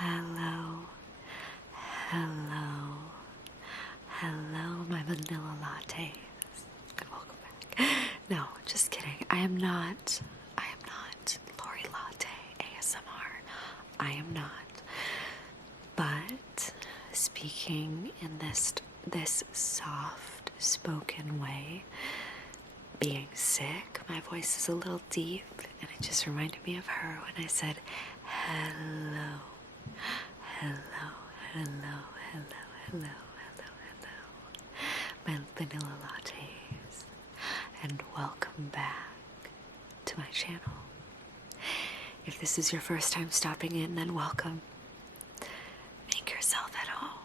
Hello, hello, hello, my vanilla lattes. Welcome back. No, just kidding. I am not Lori Latte ASMR. I am not. But speaking in this soft spoken way, being sick, my voice is a little deep, and it just reminded me of her when I said hello. Hello, hello, hello, hello, hello, hello, my vanilla lattes, and welcome back to my channel. If this is your first time stopping in, then welcome. Make yourself at home.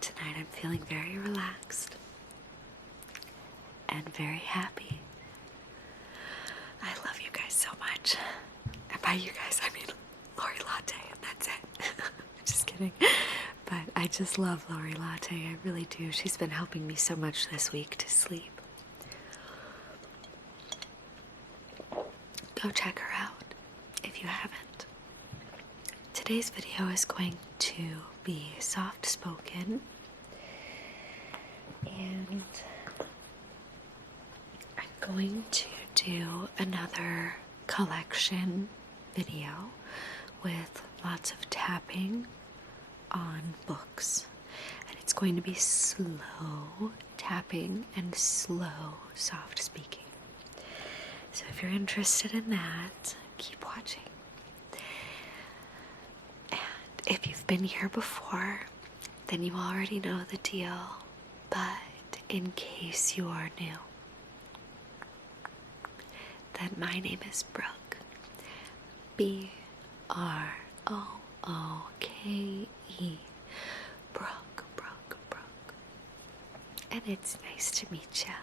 Tonight I'm feeling very relaxed and very happy. I love you guys so much. And by you guys, I mean Lori Latte, and that's it. Just kidding. But I just love Lori Latte, I really do. She's been helping me so much this week to sleep. Go check her out if you haven't. Today's video is going to be soft-spoken, and I'm going to do another collection video with lots of tapping on books, and it's going to be slow tapping and slow soft speaking. So if you're interested in that, keep watching. And if you've been here before, then you already know the deal, but in case you are new, then my name is Brooke. B-R-O-O-K-E. Brooke, Brooke, Brooke. And it's nice to meet you.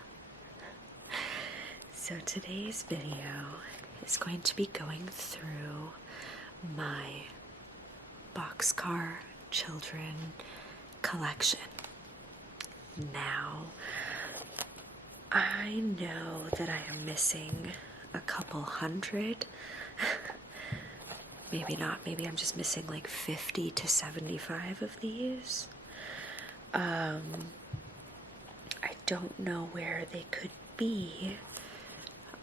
So today's video is going to be going through my Boxcar children collection. Now, I know that I am missing a couple hundred. Maybe not. Maybe I'm just missing like 50 to 75 of these. I don't know where they could be.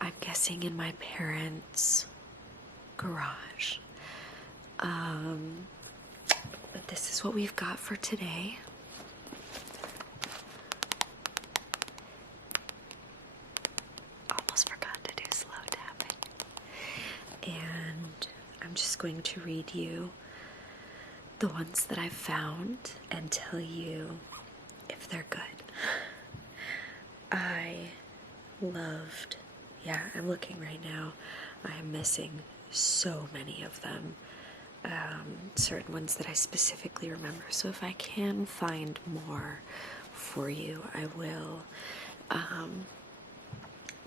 I'm guessing in my parents' garage. But this is what we've got for today. Almost forgot to do slow tapping. And I'm just going to read you the ones that I've found and tell you if they're good. I'm looking right now. I am missing so many of them. Certain ones that I specifically remember. So if I can find more for you, I will.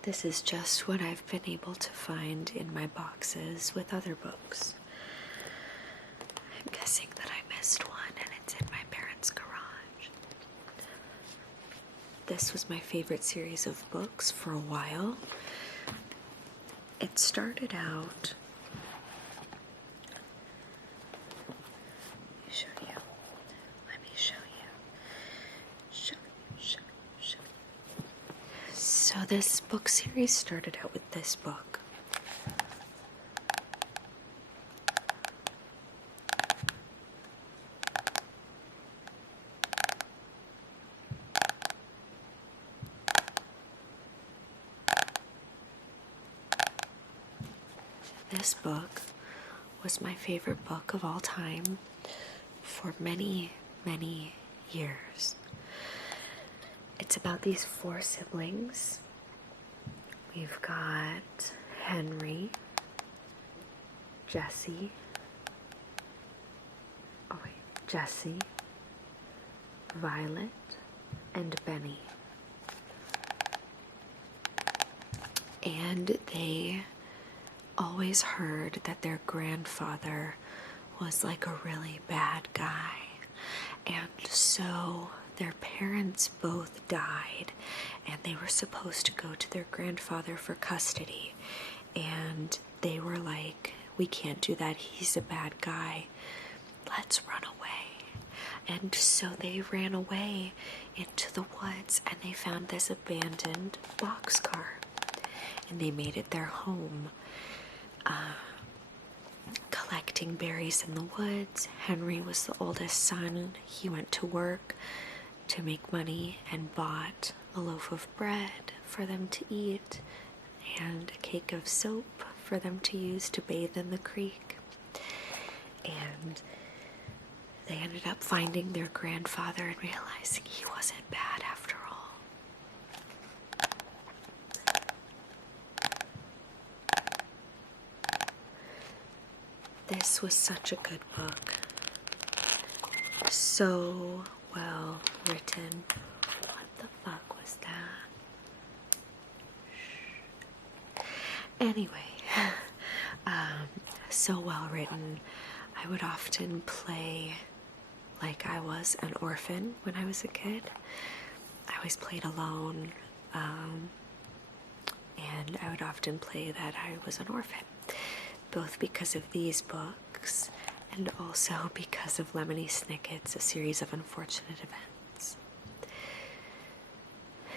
This is just what I've been able to find in my boxes with other books. I'm guessing that I missed one, and it's in my parents' garage. This was my favorite series of books for a while. It started out... Let me show you. So this book series started out with this book. This book was my favorite book of all time for many, many years. It's about these 4 siblings. We've got Henry, Jesse, Violet, and Benny. And they always heard that their grandfather was like a really bad guy, and so their parents both died, and they were supposed to go to their grandfather for custody, and they were like, we can't do that. He's a bad guy. Let's run away. And so they ran away into the woods, and they found this abandoned boxcar. And they made it their home, collecting berries in the woods. Henry was the oldest son. He went to work to make money and bought a loaf of bread for them to eat and a cake of soap for them to use to bathe in the creek. And they ended up finding their grandfather and realizing he wasn't bad after all. This was such a good book. So well written. What the fuck was that? Anyway, so well written. I would often play like I was an orphan when I was a kid. I always played alone, and I would often play that I was an orphan, both because of these books and also because of Lemony Snicket's A Series of Unfortunate Events.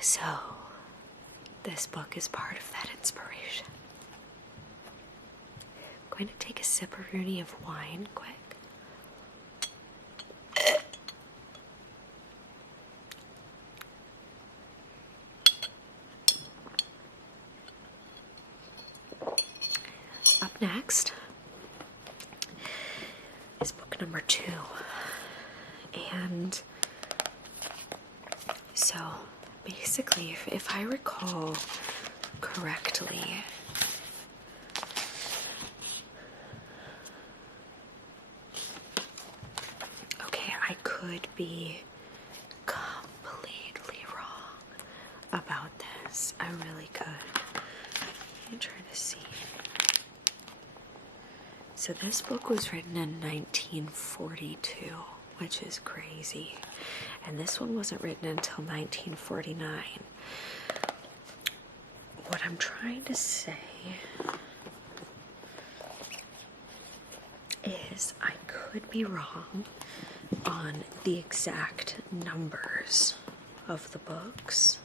So, this book is part of that inspiration. I'm going to take a sip-a-rooney of wine quick. Up next is book number 2. And so basically, if I recall correctly, okay, I could be completely wrong about this. I really could. I'm trying to see. So this book was written in 1942, which is crazy. And this one wasn't written until 1949. What I'm trying to say is I could be wrong on the exact numbers of the books.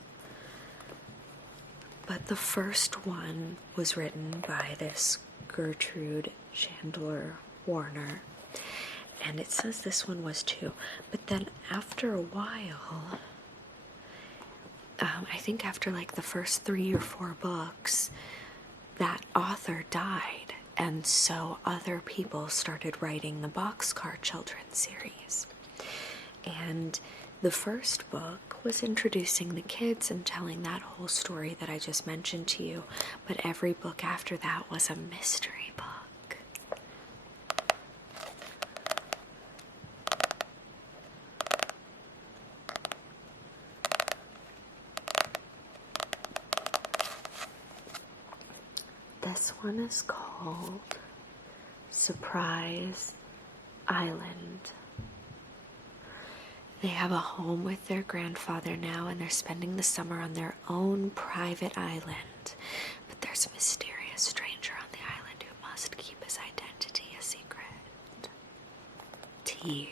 But the first one was written by this Gertrude Chandler Warner, and it says this one was 2. But then after a while, I think after like the first 3 or 4 books, that author died, and so other people started writing the Boxcar children's series. And the first book was introducing the kids and telling that whole story that I just mentioned to you, but every book after that was a mystery book. This one is called Surprise Island. They have a home with their grandfather now, and they're spending the summer on their own private island. But there's a mysterious stranger on the island who must keep his identity a secret. T.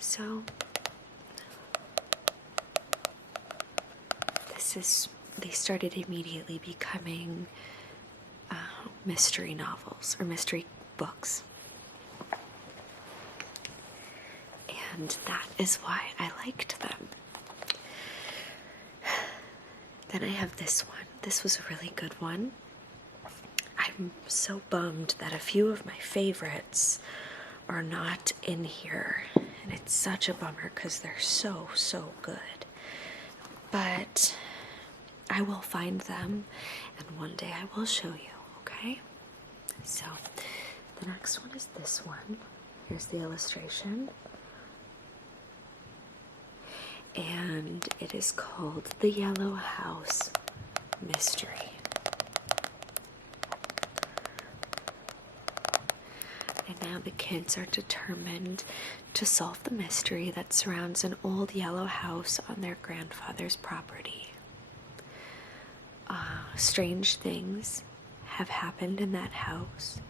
So, they started immediately becoming mystery novels or mystery books. And that is why I liked them. Then I have this one. This was a really good one. I'm so bummed that a few of my favorites are not in here. And it's such a bummer because they're so, so good. But I will find them, and one day I will show you, okay? So, the next one is this one. Here's the illustration. And it is called The Yellow House Mystery. And now the kids are determined to solve the mystery that surrounds an old yellow house on their grandfather's property. Strange things have happened in that house,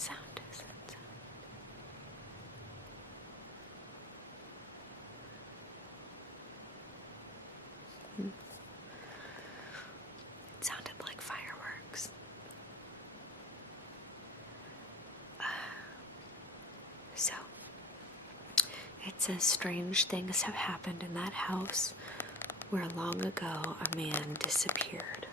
sound is that sound? It sounded like fireworks. So, it says strange things have happened in that house where long ago a man disappeared.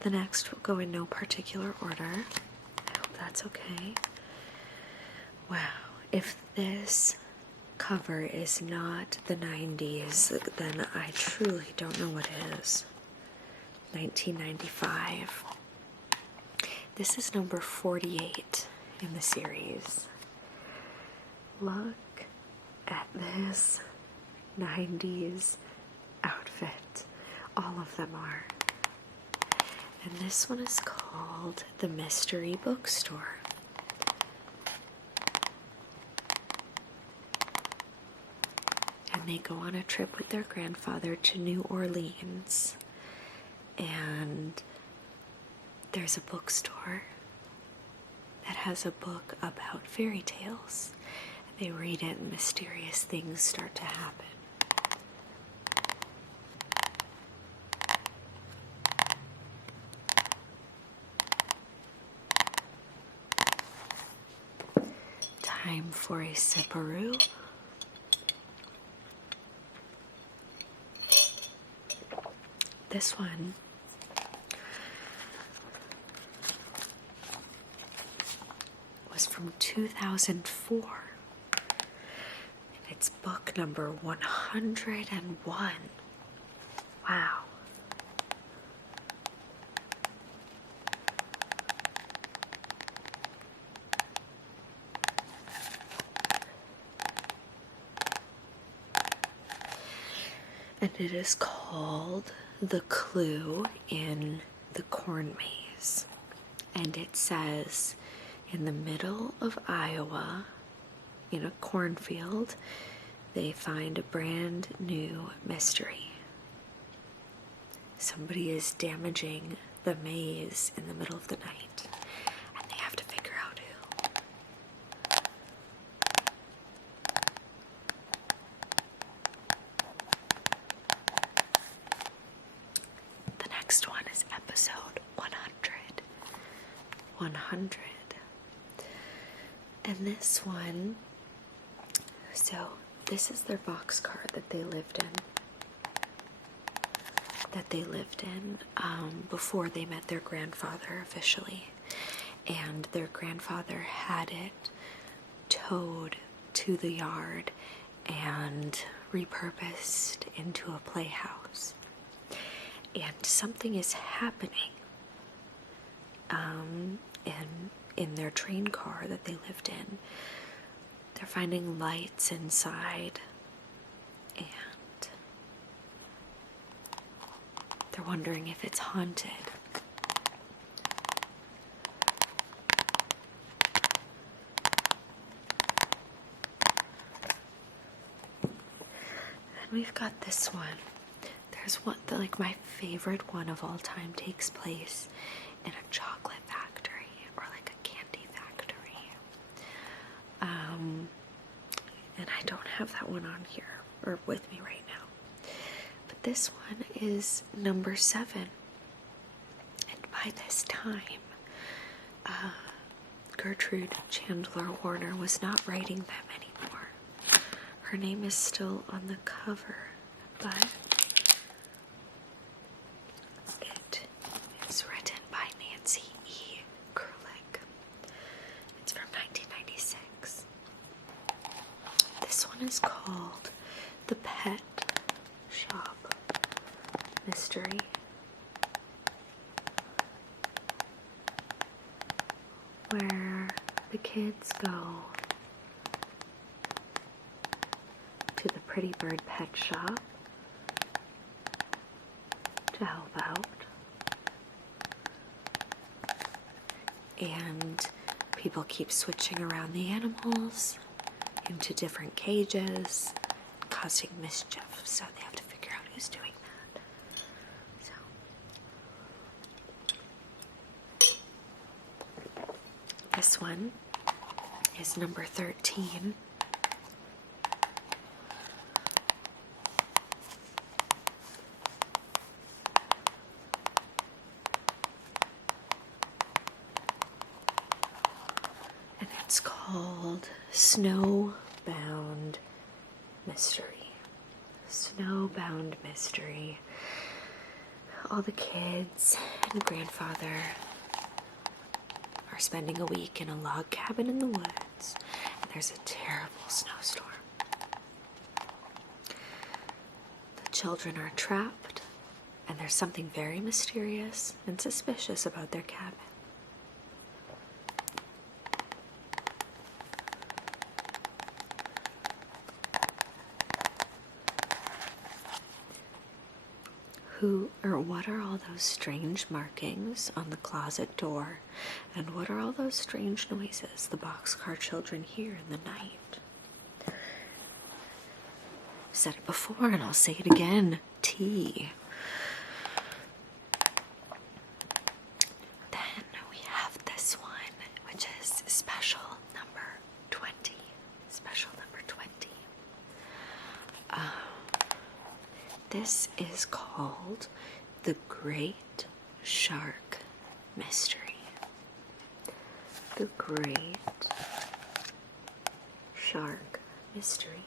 The next will go in no particular order. I hope that's okay. Wow, if this cover is not the 90s, then I truly don't know what is. 1995. This is number 48 in the series. Look at this 90s outfit. All of them are. And this one is called the Mystery Bookstore. And they go on a trip with their grandfather to New Orleans. And there's a bookstore that has a book about fairy tales. They read it and mysterious things start to happen. Time for a sipperoo. This one was from 2004. And it's book number 101. Wow. And it is called The Clue in the Corn Maze. And it says, in the middle of Iowa, in a cornfield, they find a brand new mystery. Somebody is damaging the maze in the middle of the night, and they have to figure out who. The next one is episode 100. 100. And this one, so this is their boxcar that they lived in. Before they met their grandfather officially. And their grandfather had it towed to the yard and repurposed into a playhouse. And something is happening in their train car that they lived in. They're finding lights inside, and they're wondering if it's haunted. And we've got this one. There's one that, like, my favorite one of all time takes place in a chocolate factory or like a candy factory. And I don't have that one on here or with me right now. But this one is number 7. And by this time, Gertrude Chandler Warner was not writing them anymore. Her name is still on the cover, but it is written by Nancy E. Krulik. It's from 1996. This one is called The Pet Shop Mystery. Where the kids go to the Pretty Bird Pet Shop to help out. And People keep switching around the animals into different cages, causing mischief, so they have to figure out who's doing that. So this one is number 13. And it's called Snowbound Mystery. Snowbound Mystery. All the kids and grandfather are spending a week in a log cabin in the woods, and there's a terrible snowstorm. The children are trapped, and there's something very mysterious and suspicious about their cabin. What are all those strange markings on the closet door? And what are all those strange noises the Boxcar children hear in the night? I've said it before and I'll say it again. Tea. Then we have this one, which is special number 20. Special number 20. This is called The Great Shark Mystery. The Great Shark Mystery.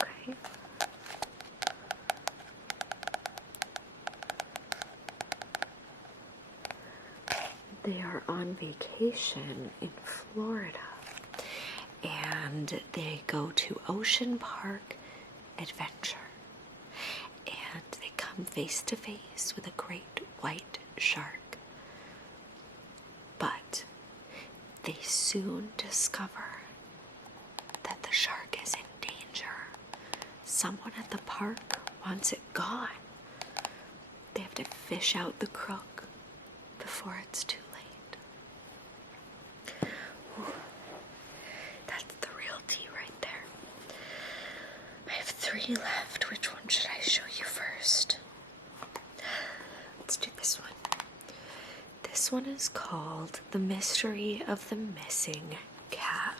Okay. They are on vacation in Florida, and they go to Ocean Park Adventure. And they come face to face with a great white shark. But they soon discover that the shark is in danger. Someone at the park wants it gone. They have to fish out the crook before it's too late. Ooh, that's the real tea right there. I have 3 left. Which one should I show you first? Let's do this one. This one is called The Mystery of the Missing Cat.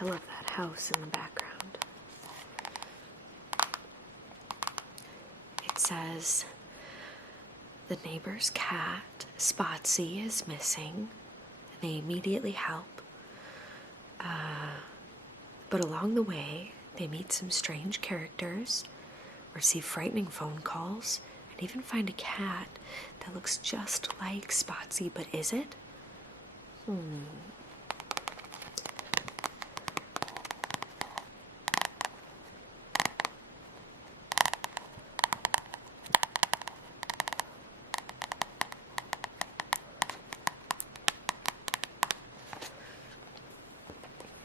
I love that house in the background. It says, the neighbor's cat, Spotsy, is missing. They immediately help. But along the way, they meet some strange characters, receive frightening phone calls, and even find a cat that looks just like Spotsy, but is it?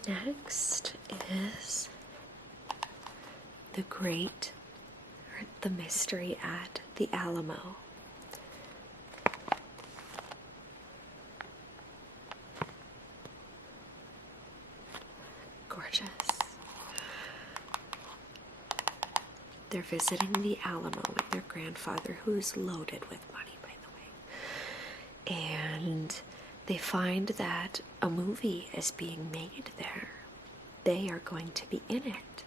Next is The Mystery at the Alamo. Gorgeous. They're visiting the Alamo with their grandfather, who is loaded with money, by the way. And they find that a movie is being made there. They are going to be in it.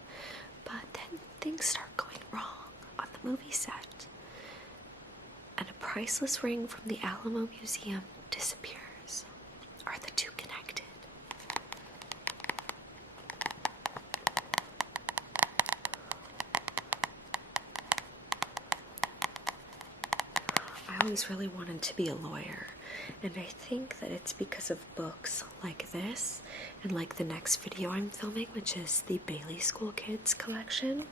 But then things start going wrong on the movie set. And a priceless ring from the Alamo Museum disappears. Are the two connected? I always really wanted to be a lawyer. And I think that it's because of books like this and like the next video I'm filming, which is the Bailey School Kids collection.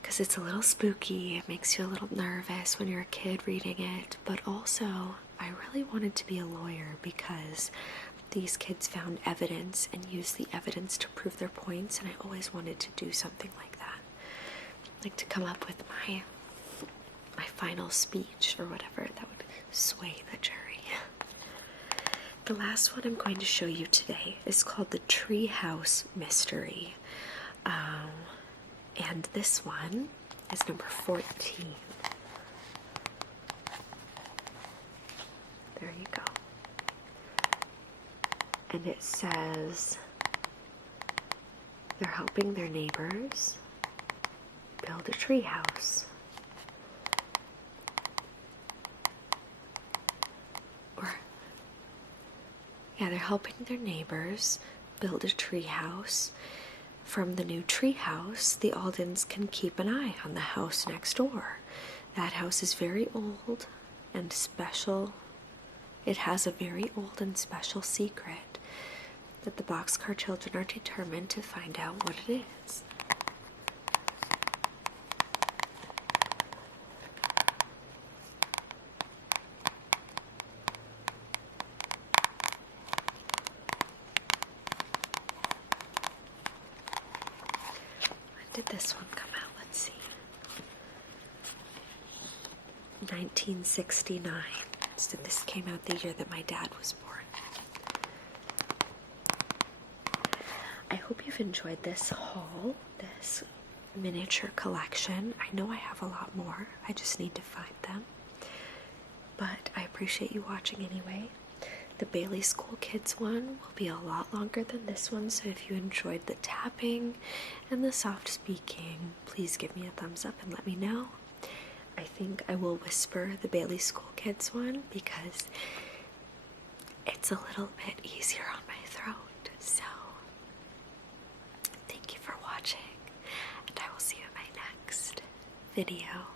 Because it's a little spooky, it makes you a little nervous when you're a kid reading it, but also I really wanted to be a lawyer because these kids found evidence and used the evidence to prove their points, and I always wanted to do something like that. Like to come up with my final speech or whatever that would sway the jury. The last one I'm going to show you today is called the Treehouse Mystery. And this one is number 14. There you go. And it says they're helping their neighbors build a tree house. They're helping their neighbors build a tree house. From the new tree house, the Aldens can keep an eye on the house next door. That house is very old and special. It has a very old and special secret that the Boxcar children are determined to find out what it is. When did this one come out? Let's see. 1969. So this came out the year that my dad was born. I hope you've enjoyed this haul, this miniature collection. I know I have a lot more. I just need to find them. But I appreciate you watching anyway. The Bailey School Kids one will be a lot longer than this one, so if you enjoyed the tapping and the soft speaking, please give me a thumbs up and let me know. I think I will whisper the Bailey School Kids one because it's a little bit easier on my throat. So, thank you for watching, and I will see you in my next video.